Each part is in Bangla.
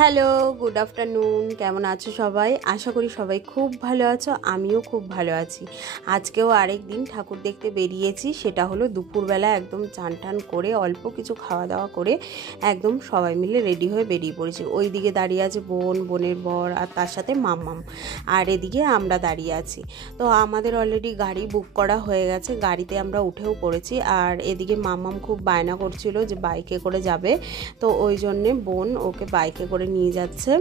Hello, good afternoon. কেমন আছো সবাই? আশা করি সবাই খুব ভালো আছো, আমিও খুব ভালো আছি। আজকেও আরেক দিন ঠাকুর দেখতে বেরিয়েছি, সেটা হলো দুপুরবেলা একদম চান টান করে অল্প কিছু খাওয়া দাওয়া করে একদম সবাই মিলে রেডি হয়ে বেরিয়ে পড়েছি। ওই দিকে দাঁড়িয়ে আছে বোনের বর আর তার সাথে মাম্মাম, আর এদিকে আমরা দাঁড়িয়ে আছি। তো আমাদের অলরেডি গাড়ি বুক করা হয়ে গেছে, গাড়িতে আমরা উঠেও পড়েছি। আর এদিকে মাম্মাম খুব বায়না করছিল যে বাইকে করে যাবে, তো ওই জন্যে বোন ওকে বাইকে করে নিয়ে যাচ্ছে।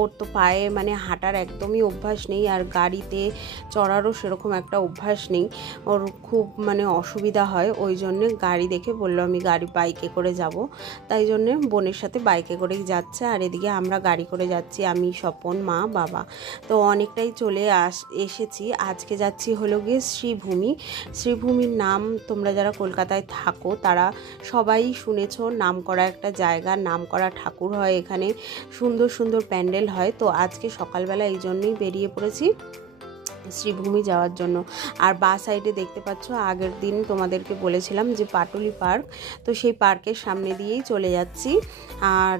ওর তো পায়ে মানে হাঁটার একদমই অভ্যাস নেই, আর গাড়িতে চড়ারও সেরকম একটা অভ্যাস নেই, ওর খুব মানে অসুবিধা হয়। ওই জন্যে গাড়ি দেখে বললো আমি বাইকে করে যাব, তাই জন্যে বোনের সাথে বাইকে করেই যাচ্ছে। আর এদিকে আমরা গাড়ি করে যাচ্ছি, আমি স্বপন, মা, বাবা। তো অনেকটাই চলে এসেছি। আজকে যাচ্ছি হলো গিয়ে শ্রীভূমির নাম তোমরা যারা কলকাতায় থাকো তারা সবাই শুনেছো, নামকরা একটা জায়গা, নামকরা ঠাকুর হয় এখানে, সুন্দর সুন্দর প্যান্ডেল হয়। তো আজকে সকালবেলা এই জন্যই বেরিয়ে পড়েছি শ্রীভূমি যাওয়ার জন্য। আর বা সাইডে দেখতে পাচ্ছ, আগের দিন তোমাদেরকে বলেছিলাম যে পাটুলি পার্ক, তো সেই পার্কের সামনে দিয়েই চলে যাচ্ছি। আর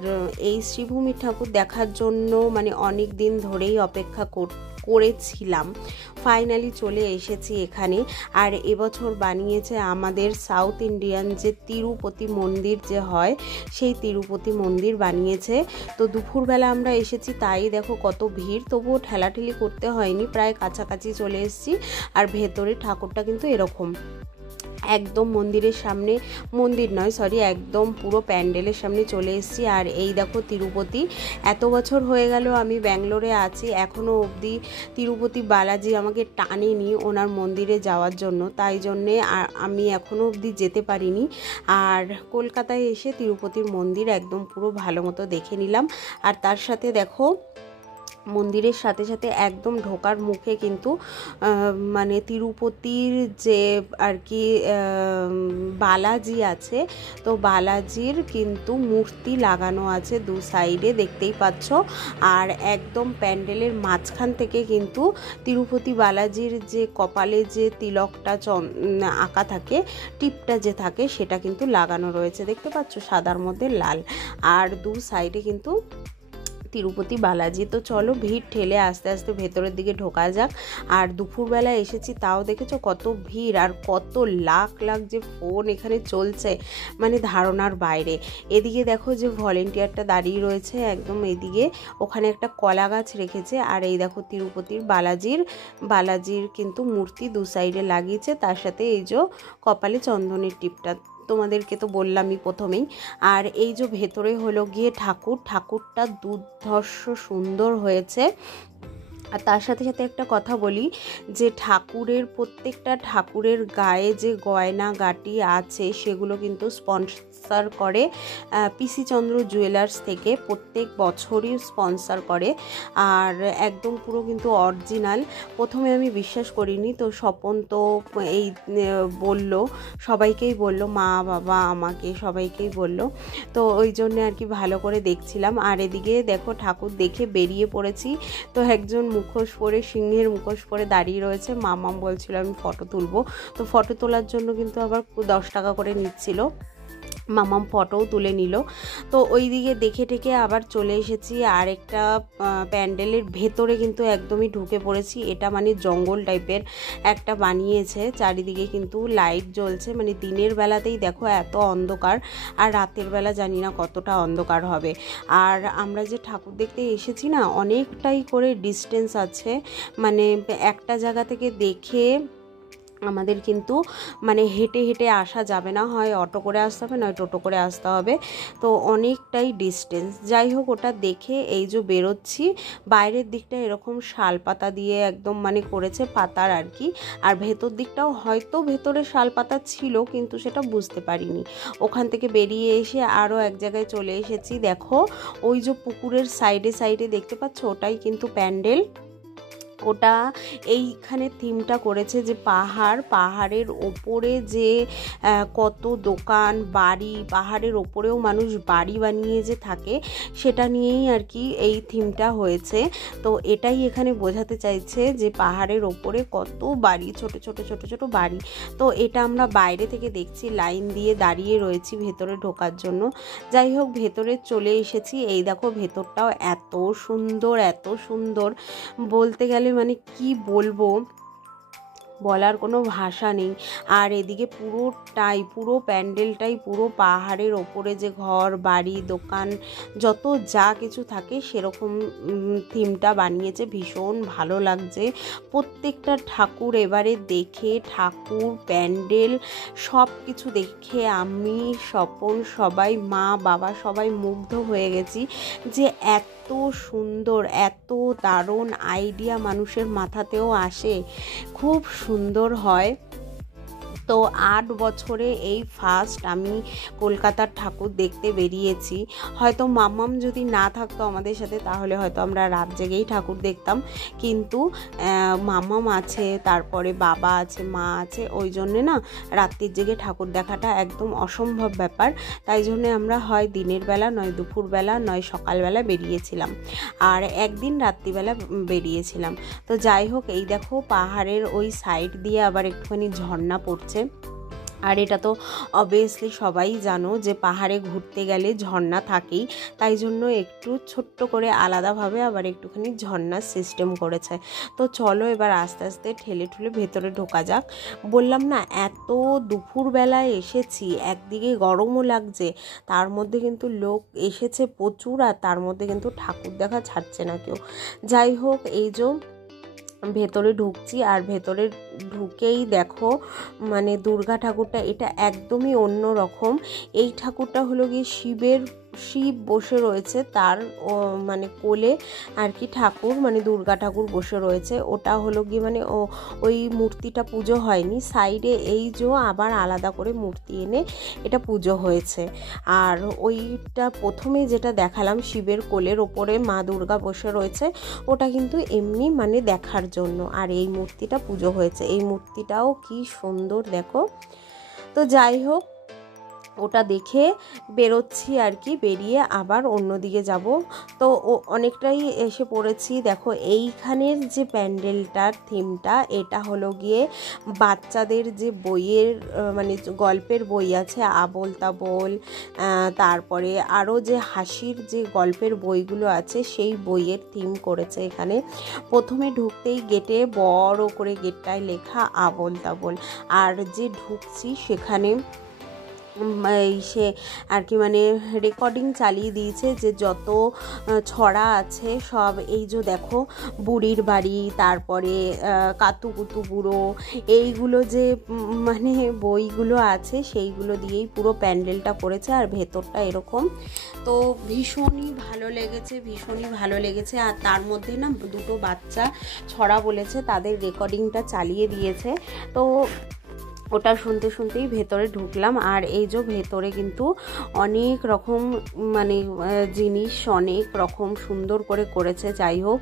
এই শ্রীভূমি ঠাকুর দেখার জন্য মানে অনেক দিন ধরেই অপেক্ষা করেছিলাম, ফাইনালি চলে এসেছি এখানে। আর এবছর বানিয়েছে আমাদের সাউথ ইন্ডিয়ান যে তিরুপতি মন্দির যে হয়, সেই তিরুপতি মন্দির বানিয়েছে। তো দুপুরবেলা আমরা এসেছি, তাই দেখো কত ভিড়, তবুও ঠেলাঠেলি করতে হয়নি, প্রায় কাছাকাছি চলে এসেছি। আর ভেতরে ঠাকুরটা কিন্তু এরকম একদম মন্দিরের সামনে, মন্দির নয় সরি, একদম পুরো প্যান্ডেলের সামনে চলে এসেছি। আর এই দেখো তিরুপতি, এত বছর হয়ে গেল আমি ব্যাঙ্গালোরে আছি, এখনও অবধি তিরুপতি বালাজি আমাকে টানেনি ওনার মন্দিরে যাওয়ার জন্য, তাই জন্যে আমি এখনও অবধি যেতে পারিনি। আর কলকাতায় এসে তিরুপতির মন্দির একদম পুরো ভালো মতো দেখে নিলাম। আর তার সাথে দেখো মন্দিরের সাথে সাথে একদম ঢোকার মুখে কিন্তু মানে তিরুপতির যে আর কি বালাজি আছে, তো বালাজির কিন্তু মূর্তি লাগানো আছে দু সাইডে, দেখতেই পাচ্ছ। আর একদম প্যান্ডেলের মাঝখান থেকে কিন্তু তিরুপতি বালাজির যে কপালে যে তিলকটা আঁকা থাকে, টিপটা যে থাকে, সেটা কিন্তু লাগানো রয়েছে, দেখতে পাচ্ছ, সাদার মধ্যে লাল। আর দু সাইডে কিন্তু তিরুপতি বালাজি। তো চলো ভিড় ঠেলে আস্তে আস্তে ভেতরের দিকে ঢোকা যাক। আর দুপুরবেলা এসেছি, তাও দেখেছো কত ভিড়, আর কত লাখ লাখ যে ফোন এখানে চলছে, মানে ধারণার বাইরে। এদিকে দেখো যে ভলেন্টিয়ারটা দাঁড়িয়ে রয়েছে একদম এদিকে, ওখানে একটা কলা গাছ রেখেছে। আর এই দেখো তিরুপতির বালাজির কিন্তু মূর্তি দু সাইডে লাগিয়েছে, তার সাথে এই যে কপালে চন্দনের টিপটা তোমাদেরকে তো বললামই প্রথমেই। আর এই যে ভেতরে হলো গিয়ে ঠাকুরটা দুর্ধর্ষ সুন্দর হয়েছে। আর তার সাথে সাথে একটা কথা বলি, যে প্রত্যেকটা ঠাকুরের গায়ে যে গয়না গাটি আছে সেগুলো কিন্তু স্পন্সর করে পিসি চন্দ্র জুয়েলার্স থেকে, প্রত্যেক বছরই স্পন্সর করে। আর একদম পুরো কিন্তু অরিজিনাল। প্রথমে আমি বিশ্বাস করিনি, তো স্বপন তো এই বলল, সবাইকেই বলল, মা বাবা আমাকে সবাইকেই বলল, তো ওই জন্যে আর কি ভালো করে দেখছিলাম। আর এদিকে দেখো ঠাকুর দেখে বেরিয়ে পড়েছি। তো একজন মুখোশ পরে, সিংহের মুখোশ পরে দাঁড়িয়ে রয়েছে, মামাম বলছিল আমি ফটো তুলবো, তো ফটো তোলার জন্য কিন্তু আবার 10 টাকা করে নিচ্ছিল। মামাম ফটোও তুলে নিল। তো ওই দিকে দেখে টেকে আবার চলে এসেছি আরেকটা প্যান্ডেলের ভেতরে, কিন্তু একদমই ঢুকে পড়েছি। এটা মানে জঙ্গল টাইপের একটা বানিয়েছে, চারিদিকে কিন্তু লাইট জ্বলছে, মানে দিনের বেলাতেই দেখো এত অন্ধকার, আর রাতের বেলা জানি না কতটা অন্ধকার হবে। আর আমরা যে ঠাকুর দেখতে এসেছি না, অনেকটাই করে ডিস্টেন্স আছে, মানে একটা জায়গা থেকে দেখে আমাদের কিন্তু মানে হেঁটে হেঁটে আসা যাবে না, হয় অটো করে আসতে হবে, নয় টোটো করে আসতে হবে, তো অনেকটাই ডিস্টেন্স। যাই হোক, ওটা দেখে এই যে বেরোচ্ছি, বাইরের দিকটা এরকম শাল পাতা দিয়ে একদম মানে করেছে, পাতার আর কি। আর ভেতর দিকটাও হয়তো ভেতরে শাল পাতা ছিল, কিন্তু সেটা বুঝতে পারিনি। ওখান থেকে বেরিয়ে এসে আরও এক জায়গায় চলে এসেছি। দেখো ওই যে পুকুরের সাইডে সাইডে দেখতে পাচ্ছ, ওটাই কিন্তু প্যান্ডেল। ওটা এইখানে থিমটা করেছে যে পাহাড়ের ওপরে যে কত দোকান বাড়ি, পাহাড়ের ওপরেও মানুষ বাড়ি বানিয়ে যে থাকে, সেটা নিয়েই আর কি এই থিমটা হয়েছে। তো এটাই এখানে বোঝাতে চাইছে যে পাহাড়ের ওপরে কত বাড়ি, ছোট ছোট ছোট ছোট বাড়ি। তো এটা আমরা বাইরে থেকে দেখছি, লাইন দিয়ে দাঁড়িয়ে রয়েছি ভেতরে ঢোকার জন্য। যাই হোক, ভেতরে চলে এসেছি। এই দেখো, ভেতরটাও এত সুন্দর, এত সুন্দর, বলতে গেলে মানে কি বলবো, বলার কোনো ভাষা নেই। আর এদিকে পুরো প্যান্ডেলটাই পুরো পাহাড়ের ওপরে যে ঘর বাড়ি দোকান যত যা কিছু থাকে সেরকম থিমটা বানিয়েছে। ভীষণ ভালো লাগছে প্রত্যেকটা ঠাকুর এবারে দেখে, ঠাকুর প্যান্ডেল সব কিছু দেখে আমি স্বপন সবাই, মা বাবা সবাই মুগ্ধ হয়ে গেছি যে এত সুন্দর, এত দারুণ আইডিয়া মানুষের মাথাতেও আসে, খুব সুন্দর হয়। তো 8 বছরে এই ফার্স্ট আমি কলকাতার ঠাকুর দেখতে বেরিয়েছি। হয়তো মাম্মাম যদি না থাকতো আমাদের সাথে তাহলে হয়তো আমরা রাত জেগেই ঠাকুর দেখতাম, কিন্তু মাম্মাম আছে, তারপরে বাবা আছে, মা আছে, ওই জন্যে না রাত্রির জেগে ঠাকুর দেখাটা একদম অসম্ভব ব্যাপার। তাই জন্যে আমরা হয় দিনের বেলা, নয় দুপুরবেলা, নয় সকালবেলা বেরিয়েছিলাম, আর একদিন রাত্রিবেলা বেরিয়েছিলাম। তো যাই হোক, এই দেখো পাহাড়ের ওই সাইড দিয়ে আবার একটুখানি ঝর্ণা পড়ছে। আর এটা তো অবভিয়াসলি সবাই জানো যে পাহাড়ে ঘুরতে গেলে ঝর্ণা থাকেই, তাই জন্য একটু ছোট্ট করে আলাদাভাবে আবার একটুখানি ঝর্ণার সিস্টেম করেছে। তো চলো এবার আস্তে আস্তে ঠেলে ঠুলে ভেতরে ঢোকা যাক। বললাম না, এত দুপুরবেলায় এসেছি, একদিকে গরমও লাগছে, তার মধ্যে কিন্তু লোক এসেছে প্রচুর, আর তার মধ্যে কিন্তু ঠাকুর দেখা ছাড়ছে না কেউ। যাই হোক, এই যে ভেতরে ঢুকছি, আর ভেতরে ঢুকেই দেখো মানে দুর্গা ঠাকুরটা, এটা একদমই অন্য রকম। এই ঠাকুরটা হলো গিয়ে শিব বসে রয়েছে, তার মানে কোলে আর কি ঠাকুর, মানে দুর্গা ঠাকুর বসে রয়েছে। ওটা হলো গিয়ে মানে ওই মূর্তিটা পুজো হয়নি, সাইডে এই যে আবার আলাদা করে মূর্তি এনে এটা পুজো হয়েছে। আর ওইটা প্রথমে যেটা দেখালাম শিবের কোলের ওপরে মা দুর্গা বসে রয়েছে, ওটা কিন্তু এমনি মানে দেখার জন্য, আর এই মূর্তিটা পুজো হয়েছে। এই মূর্তিটাও কি সুন্দর দেখো। তো যাই হোক, ওটা দেখে বেরোচ্ছি আর কি, বেরিয়ে আবার অন্যদিকে যাব। তো অনেকটাই এসে পড়েছি। দেখো এইখানের যে প্যান্ডেলটার থিমটা, এটা হলো গিয়ে বাচ্চাদের যে বইয়ের মানে গল্পের বই আছে, আবোল তাবোল, তারপরে আরও যে হাসির যে গল্পের বইগুলো আছে সেই বইয়ের থিম করেছে এখানে। প্রথমে ঢুকতেই গেটে বড় করে গেটটায় লেখা আবোল তাবোল, আর যে ঢুকছি সেখানে সে আর কি মানে রেকর্ডিং চালিয়ে দিয়েছে যে যত ছড়া আছে সব, এই যে দেখো বুড়ির বাড়ি, তারপরে কাতুকুতু বুড়ো, এইগুলো যে মানে বইগুলো আছে সেইগুলো দিয়েই পুরো প্যান্ডেলটা করেছে। আর ভেতরটা এরকম। তো ভীষণই ভালো লেগেছে, ভীষণই ভালো লেগেছে। আর তার মধ্যে না দুটো বাচ্চা ছড়া বলেছে, তাদের রেকর্ডিংটা চালিয়ে দিয়েছে। তো ওটা শুনতে শুনতেই ভেতরে ঢুকলাম। আর এই যে ভেতরে কিন্তু অনেক রকম মানে জিনিস অনেক রকম সুন্দর করে করেছে। যাই হোক,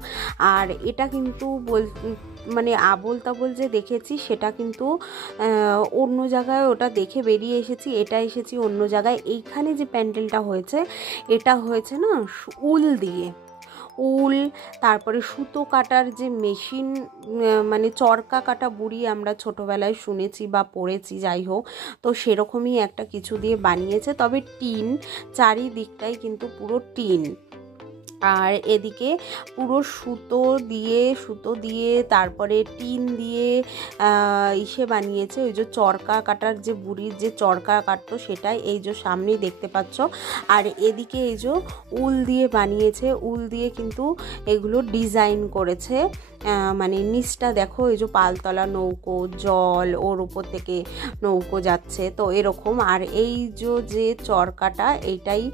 আর এটা কিন্তু মানে আবোল তাবোল যে দেখেছি সেটা কিন্তু অন্য জায়গায় ওটা দেখে বেরিয়ে এসেছি, এটা এসেছি অন্য জায়গায়। এইখানে যে প্যান্ডেলটা হয়েছে, এটা হয়েছে না উল, তারপরে সুতো কাটার যে মেশিন, মানে চরকা কাটা বুড়ি আমরা ছোটোবেলায় শুনেছি বা পড়েছি, যাই হোক, তো সেরকমই একটা কিছু দিয়ে বানিয়েছে, তবে টিন, চারিদিকটাই কিন্তু পুরো টিন। আর এদিকে পুরো সুতো দিয়ে তারপরে টিন দিয়ে ইসে বানিয়েছে, ওই যে চরকা কাটার যে বুড়ির যে চরকা কাটতো সেটাই এই যে সামনেই দেখতে পাচ্ছ। আর এদিকে এই যে উল দিয়ে বানিয়েছে, উল দিয়ে কিন্তু এগুলো ডিজাইন করেছে। মানে নিচটা দেখো, এই যে পালতলা নৌকো, জল ওর উপর থেকে নৌকো যাচ্ছে, তো এরকম। আর এই যে চরকাটা, এইটাই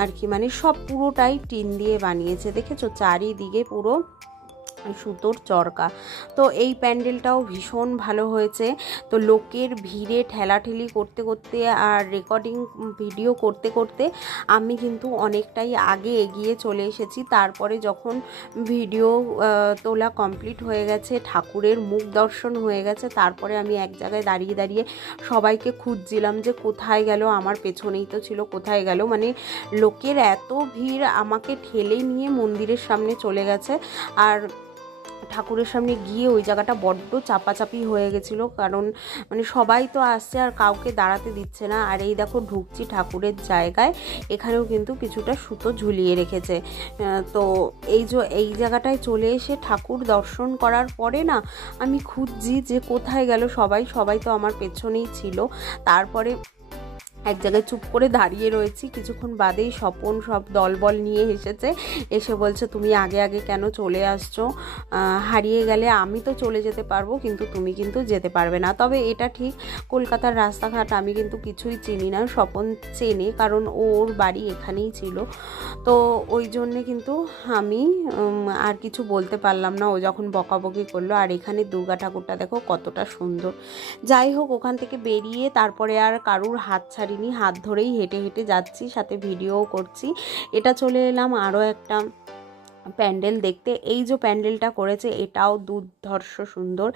আর কি মানে সব পুরোটাই টিন দিয়ে বানিয়েছে। দেখেছো চারিদিকে পুরো সুতোর চরকা। তো এই প্যান্ডেলটাও ভীষণ ভালো হয়েছে। তো লোকের ভিড়ে ঠেলাঠেলি করতে করতে আর রেকর্ডিং ভিডিও করতে করতে আমি কিন্তু অনেকটাই আগে এগিয়ে চলে এসেছি। তারপরে যখন ভিডিও তোলা কমপ্লিট হয়ে গেছে, ঠাকুরের মুখ দর্শন হয়ে গেছে, তারপরে আমি এক জায়গায় দাঁড়িয়ে দাঁড়িয়ে সবাইকে খুঁজছিলাম যে কোথায় গেল, আমার পেছনেই তো ছিল, কোথায় গেল। মানে লোকের এত ভিড়, আমাকে ঠেলে নিয়ে মন্দিরের সামনে চলে গেছে। আর ঠাকুরের সামনে গিয়ে ওই জায়গাটা বড্ড চাপাচাপি হয়ে গেছিলো, কারণ মানে সবাই তো আসছে আর কাউকে দাঁড়াতে দিচ্ছে না। আর এই দেখো ঢুকছি ঠাকুরের জায়গায়, এখানেও কিন্তু কিছুটা সুতো ঝুলিয়ে রেখেছে। তো এই জায়গাটায় চলে এসে ঠাকুর দর্শন করার পরে না আমি খুঁজছি যে কোথায় গেল সবাই তো আমার পেছনেই ছিল। তারপরে এক জায়গায় চুপ করে দাঁড়িয়ে রয়েছি, কিছুক্ষণ বাদেই স্বপন সব দলবল নিয়ে এসে বলছে তুমি আগে আগে কেন চলে আসছো, হারিয়ে গেলে আমি তো চলে যেতে পারবো কিন্তু তুমি কিন্তু যেতে পারবে না। তবে এটা ঠিক, কলকাতার রাস্তাঘাট আমি কিন্তু কিছুই চিনি না, স্বপন চেনে কারণ ওর বাড়ি এখানেই ছিল। তো ওই জন্যে কিন্তু আমি আর কিছু বলতে পারলাম না, ও যখন বকাবকি করলো। আর এখানে দুর্গা ঠাকুরটা দেখো কতটা সুন্দর। যাই হোক, ওখান থেকে বেরিয়ে তারপরে আর কারুর হাত ছাড়িনি, হাত ধরেই হেঁটে হেঁটে যাচ্ছি, সাথে ভিডিওও করছি। এটা চলে এলাম আরও একটা প্যান্ডেল দেখতে। এই যে প্যান্ডেলটা করেছে এটাও দুর্ধর্ষ সুন্দর।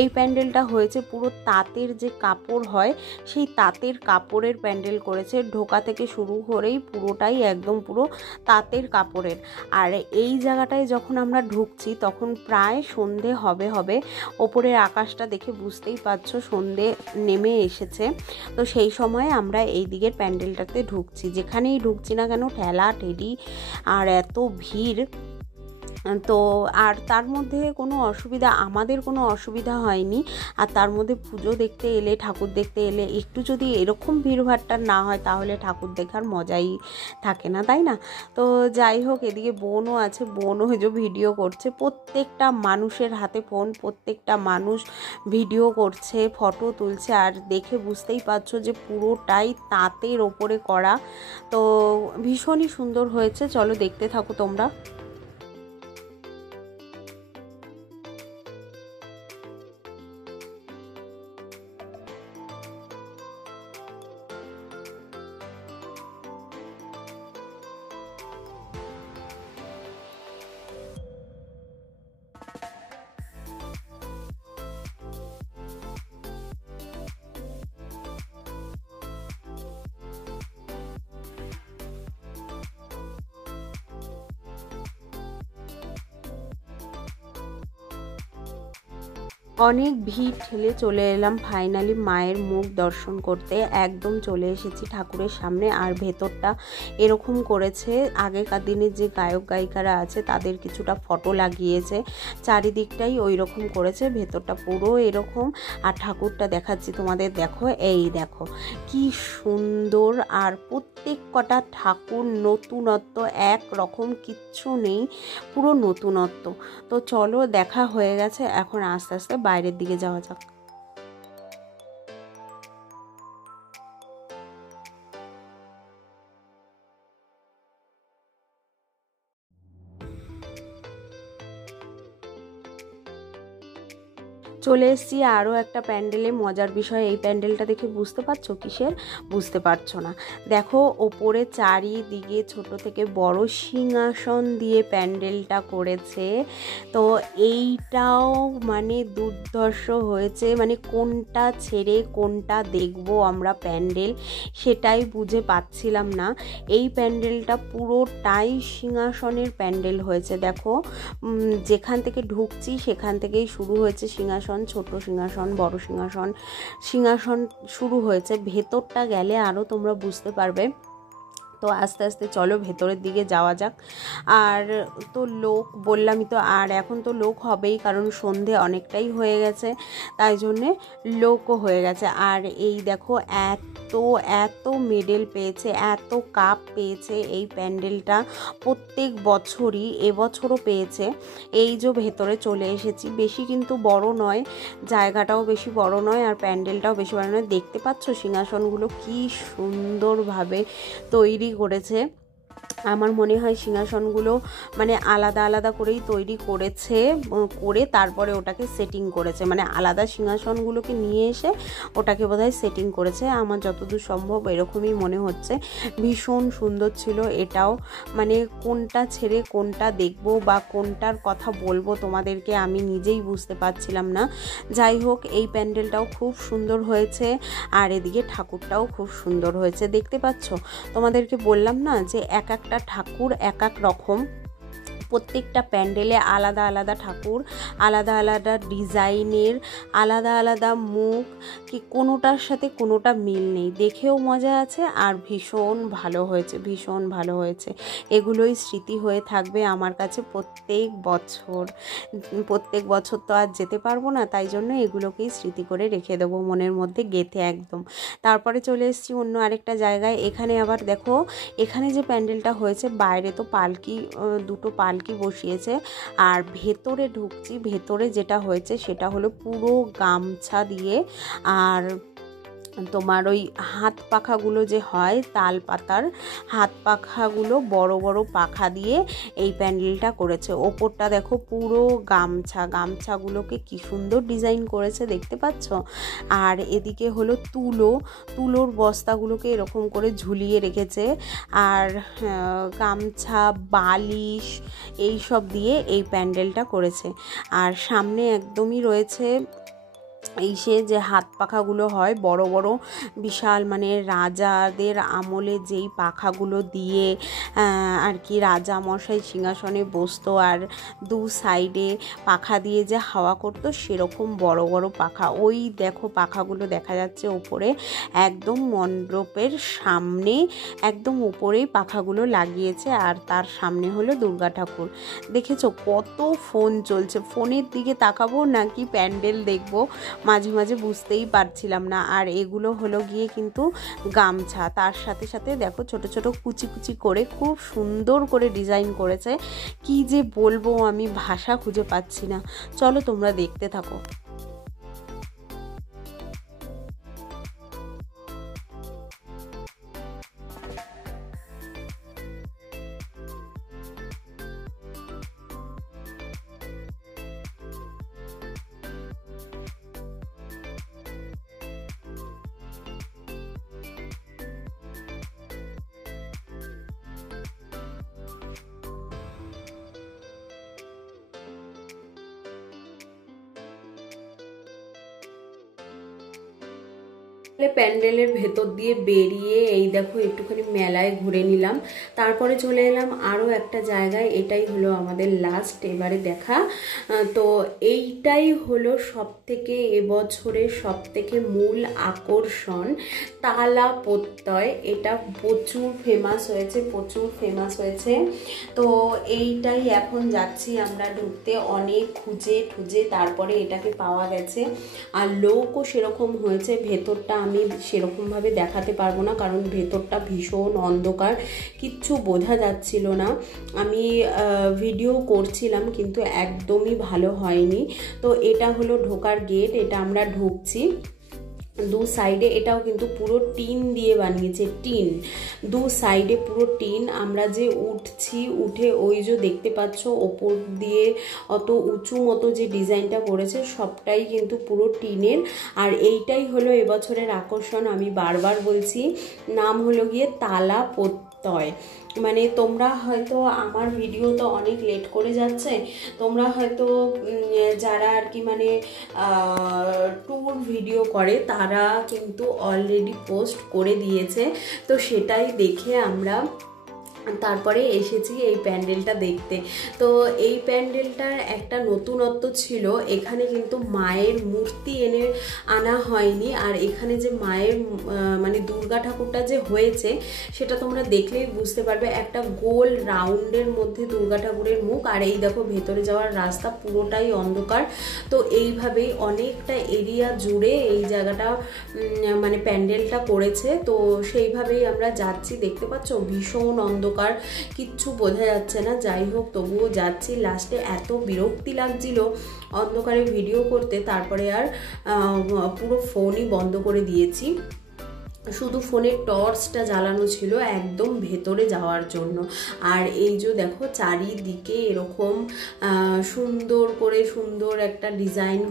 এই প্যান্ডেলটা হয়েছে পুরো তাঁতের যে কাপড় হয় সেই তাঁতের কাপড়ের প্যান্ডেল করেছে, ঢোকা থেকে শুরু করেই পুরোটাই একদম পুরো তাঁতের কাপড়ের। আর এই জায়গাটায় যখন আমরা ঢুকছি তখন প্রায় সন্ধে হবে। ওপরের আকাশটা দেখে বুঝতেই পারছো সন্ধে নেমে এসেছে। তো সেই সময় আমরা এই দিকের প্যান্ডেলটাতে ঢুকছি, যেখানেই ঢুকছি না কেন ঠেলা ঠেলি আর এত ভিড়। তো আর তার মধ্যে আমাদের কোনো অসুবিধা হয়নি। আর তার মধ্যে পুজো দেখতে এলে, ঠাকুর দেখতে এলে একটু যদি এরকম ভিড়ভাট্টার না হয় তাহলে ঠাকুর দেখার মজাই থাকে না, তাই না? তো যাই হোক, এদিকে বোনও আছে, বোনও যে ভিডিও করছে। প্রত্যেকটা মানুষের হাতে ফোন, প্রত্যেকটা মানুষ ভিডিও করছে, ফটো তুলছে। আর দেখে বুঝতেই পারছো যে পুরোটাই তাঁতের ওপরে করা। তো ভীষণই সুন্দর হয়েছে, চলো দেখতে থাকো তোমরা। অনেক ভিড় ঠেলে চলে এলাম ফাইনালি মায়ের মুখ দর্শন করতে। একদম চলে এসেছি ঠাকুরের সামনে। আর ভেতরটা এরকম করেছে, আগেকার দিনে যে গায়ক গায়িকারা আছে তাদের কিছুটা ফটো লাগিয়েছে, চারিদিকটাই ওই রকম করেছে, ভেতরটা পুরো এরকম। আর ঠাকুরটা দেখাচ্ছি তোমাদের, দেখো এই দেখো কি সুন্দর। আর প্রত্যেক কটা ঠাকুর নতুনত্ব, এক রকম কিচ্ছু নেই, পুরো নতুনত্ব। তো চলো, দেখা হয়ে গেছে, এখন আস্তে আস্তে বাইরের দিকে যাওয়া যাক। চলে এসেছি আরও একটা প্যান্ডেলে। মজার বিষয়, এই প্যান্ডেলটা দেখে বুঝতে পারছো কিসের? বুঝতে পারছো না। দেখো ওপরে চারিদিকে ছোট থেকে বড় সিংহাসন দিয়ে প্যান্ডেলটা করেছে। তো এইটাও মানে দুর্ধর্ষ হয়েছে, মানে কোনটা ছেড়ে কোনটা দেখবো আমরা প্যান্ডেল সেটাই বুঝে পাচ্ছিলাম না। এই প্যান্ডেলটা পুরোটাই সিংহাসনের প্যান্ডেল হয়েছে। দেখো যেখান থেকে ঢুকছি সেখান থেকেই শুরু হয়েছে সিংহাসন, ছোট সিংহাসন, বড় সিংহাসন শুরু হয়েছে। ভেতরটা গেলে আরও তোমরা বুঝতে পারবে। তো আস্তে আস্তে চলো ভেতরের দিকে যাওয়া যাক। আর তো লোক বললামই তো, আর এখন তো লোক হবেই, কারণ সন্ধে অনেকটাই হয়ে গেছে, তাই জন্যে লোকও হয়ে গেছে। আর এই দেখো এত মেডেল পেয়েছে, এত কাপ পেয়েছে এই প্যান্ডেলটা প্রত্যেক বছরই, এবছরও পেয়েছে। এই যে ভেতরে চলে এসেছি, বেশি কিন্তু বড় নয়, জায়গাটাও বেশি বড় নয়, আর প্যান্ডেলটাও বেশি বড় নয়। দেখতে পাচ্ছ সিংহাসনগুলো কি সুন্দরভাবে তৈরি করেছে। আমার মনে হয় সিংহাসনগুলো মানে আলাদা আলাদা করেই তৈরি করেছে, করে তারপরে ওটাকে সেটিং করেছে, মানে আলাদা সিংহাসনগুলোকে নিয়ে এসে ওটাকে বোধহয় সেটিং করেছে, আমার যতদূর সম্ভব এরকমই মনে হচ্ছে। ভীষণ সুন্দর ছিল এটাও, মানে কোনটা ছেড়ে কোনটা দেখব বা কোনটার কথা বলবো তোমাদেরকে আমি নিজেই বুঝতে পারছিলাম না। যাই হোক, এই প্যান্ডেলটাও খুব সুন্দর হয়েছে, আর এদিকে ঠাকুরটাও খুব সুন্দর হয়েছে। দেখতে পাচ্ছ, তোমাদেরকে বললাম না যে এক একটা ঠাকুর এক এক রকম, প্রত্যেকটা প্যান্ডেলে আলাদা আলাদা ঠাকুর, আলাদা আলাদা ডিজাইনের, আলাদা আলাদা মুখ, কি কোনোটার সাথে কোনোটা মিল নেই। দেখেও মজা আছে আর ভীষণ ভালো হয়েছে, ভীষণ ভালো হয়েছে। এগুলোই স্মৃতি হয়ে থাকবে আমার কাছে প্রত্যেক বছর। প্রত্যেক বছর তো আর যেতে পারবো না, তাই জন্য এগুলোকেই স্মৃতি করে রেখে দেবো মনের মধ্যে গেঁথে একদম। তারপরে চলে এসেছি অন্য আরেকটা জায়গায়। এখানে আবার দেখো, এখানে যে প্যান্ডেলটা হয়েছে, বাইরে তো পালকি, দুটো পালকি বসিয়েছে, আর ভেতরে ঢুকছি। ভেতরে যেটা হয়েছে সেটা হলো পুরো গামছা দিয়ে, আর তোমার ওই হাত পাখাগুলো যে হয় তাল পাতার হাত পাখাগুলো, বড় বড় পাখা দিয়ে এই প্যান্ডেলটা করেছে। ওপরটা দেখো পুরো গামছা, গামছাগুলোকে কি সুন্দর ডিজাইন করেছে দেখতে পাচ্ছ। আর এদিকে হলো তুলোর বস্তাগুলোকে এরকম করে ঝুলিয়ে রেখেছে, আর গামছা, বালিশ এই সব দিয়ে এই প্যান্ডেলটা করেছে। আর সামনে একদমই রয়েছে এই সে যে হাত পাখাগুলো হয় বড় বড় বিশাল, মানে রাজাদের আমলে যেই পাখাগুলো দিয়ে আর কি রাজা মশাই সিংহাসনে বসতো, আর দু সাইডে পাখা দিয়ে যে হাওয়া করতো, সেরকম বড় বড় পাখা। ওই দেখো পাখাগুলো দেখা যাচ্ছে ওপরে, একদম মণ্ডপের সামনে একদম উপরেই পাখাগুলো লাগিয়েছে, আর তার সামনে হলো দুর্গা ঠাকুর। দেখেছো কত ফোন চলছে, ফোনের দিকে তাকাবো নাকি প্যান্ডেল দেখবো মাঝে মাঝে বুঝতেই পারছিলাম না। আর এগুলো হলো গিয়ে কিন্তু গামছা, তার সাথে সাথে দেখো ছোট ছোট কুচি কুচি করে খুব সুন্দর করে ডিজাইন করেছে। কি যে বলবো, আমি ভাষা খুঁজে পাচ্ছি না। চলো তোমরা দেখতে থাকো। প্যান্ডেলের ভেতর দিয়ে বেরিয়ে এই দেখো একটুখানি মেলায় ঘুরে নিলাম, তারপরে চলে এলাম আরও একটা জায়গায়। এটাই হলো আমাদের লাস্ট এবারে দেখা। তো এইটাই হলো সব থেকে এবছরের সব থেকে মূল আকর্ষণ, তালা প্রত্যয়। এটা প্রচুর ফেমাস হয়েছে, প্রচুর ফেমাস হয়েছে। তো এইটাই এখন যাচ্ছি আমরা ঢুকতে, অনেক খুঁজে খুঁজে তারপরে এটাকে পাওয়া গেছে। আর লোকও সেরকম হয়েছে, ভেতরটা আমি সেরকমভাবে দেখাতে পারবো না কারণ ভেতরটা ভীষণ অন্ধকার, কিচ্ছু বোঝা যাচ্ছিল না। আমি ভিডিও করছিলাম কিন্তু একদমই ভালো হয়নি। তো এটা হলো ঢোকার গেট, এটা আমরা ঢুকছি। দু সাইডে এটাও কিন্তু পুরো টিন দিয়ে বানিয়েছে, টিন, দু সাইডে পুরো টিন। আমরা যে উঠছি, উঠে ওই যে দেখতে পাচ্ছ ওপর দিয়ে অত উঁচু মতো যে ডিজাইনটা করেছে সবটাই কিন্তু পুরো টিনের। আর এইটাই হলো এবছরের আকর্ষণ, আমি বারবার বলছি, নাম হলো গিয়ে তালা প্রত্যয়। মানে তোমরা হয়তো, আমার ভিডিও তো অনেক লেট করে যাচ্ছে, তোমরা হয়তো যারা আর কি মানে ট্যুর ভিডিও করে তারা কিন্তু অলরেডি পোস্ট করে দিয়েছে, তো সেটাই দেখে আমরা তারপরে এসেছি এই প্যান্ডেলটা দেখতে। তো এই প্যান্ডেলটার একটা নতুনত্ব ছিল, এখানে কিন্তু মায়ের মূর্তি এনে আনা হয়নি। আর এখানে যে মায়ের মানে দুর্গা ঠাকুরটা যে হয়েছে সেটা তোমরা দেখলেই বুঝতে পারবে, একটা গোল রাউন্ডের মধ্যে দুর্গা ঠাকুরের মুখ। আর এই দেখো ভেতরে যাওয়ার রাস্তা পুরোটাই অন্ধকার। তো এইভাবেই অনেকটা এরিয়া জুড়ে এই জায়গাটা মানে প্যান্ডেলটা করেছে। তো সেইভাবেই আমরা যাচ্ছি, দেখতে পাচ্ছ ভীষণ অন্ধকার, কিচ্ছু বোঝা যাচ্ছে না। যাই হোক তবুও যাচ্ছি। লাস্টে এত বিরক্তি লাগছিল অন্ধকারে ভিডিও করতে, তারপরে আর পুরো ফোনই বন্ধ করে দিয়েছি। শুধু ফোনের টর্চটা জ্বালানো ছিল একদম ভেতরে যাওয়ার জন্য। আর এই যে দেখো চারিদিকে এরকম সুন্দর একটা ডিজাইন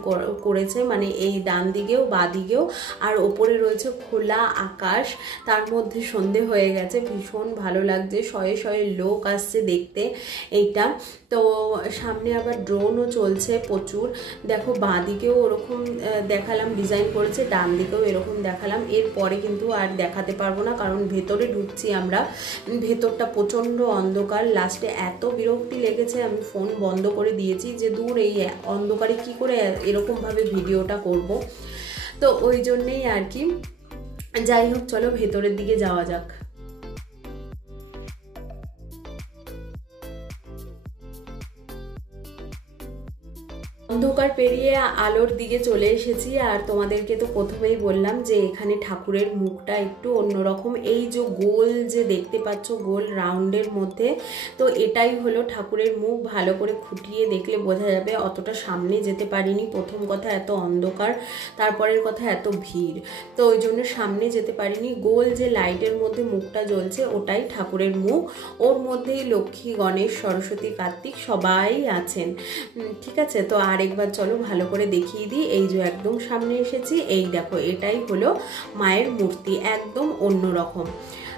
করেছে, মানে এই ডান দিকেও বাঁ দিকেও, আর ওপরে রয়েছে খোলা আকাশ, তার মধ্যে সন্ধে হয়ে গেছে, ভীষণ ভালো লাগছে, শয়ে শয়ে লোক আসছে দেখতে এইটা। তো সামনে আবার ড্রোনও চলছে প্রচুর, দেখো বাঁ দিকেও ওরকম দেখালাম ডিজাইন করেছে, ডান দিকেও এরকম দেখালাম। এরপরে কিন্তু আর দেখাতে পারবো না, কারণ ভেতরে ঢুকছি আমরা, ভেতরটা প্রচণ্ড অন্ধকার। লাস্টে এত বিরক্তি লেগেছে আমি ফোন বন্ধ করে দিয়েছি, যে দূর এই অন্ধকারে কি করে এরকমভাবে ভিডিওটা করব। তো ওই জন্যেই আর কি। যাই হোক, চলো ভেতরের দিকে যাওয়া যাক। অন্ধকার পেরিয়ে আলোর দিকে চলে এসেছি। আর তোমাদেরকে তো প্রথমেই বললাম যে এখানে ঠাকুরের মুখটা একটু অন্যরকম। এই যে গোল যে দেখতে পাচ্ছ, গোল রাউন্ডের মধ্যে, তো এটাই হলো ঠাকুরের মুখ। ভালো করে খুঁটিয়ে দেখলে বোঝা যাবে। অতটা সামনে যেতে পারিনি, প্রথম কথা এত অন্ধকার, তারপরের কথা এত ভিড়, তো ওই জন্য সামনে যেতে পারিনি। গোল যে লাইটের মধ্যে মুখটা জ্বলছে ওটাই ঠাকুরের মুখ। ওর মধ্যেই লক্ষ্মী, গণেশ, সরস্বতী, কার্তিক সবাই আছেন। ঠিক আছে, তো আরেকবার চলো ভালো করে দেখিয়ে দিই। এই যে একদম সামনে এসেছি, এই দেখো এটাই হলো মায়ের মূর্তি, একদম অন্যরকম।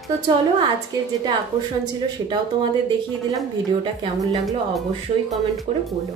তো চলো, আজকের যেটা আকর্ষণ ছিল সেটাও তোমাদের দেখিয়ে দিলাম। ভিডিওটা কেমন লাগলো অবশ্যই কমেন্ট করে বলো।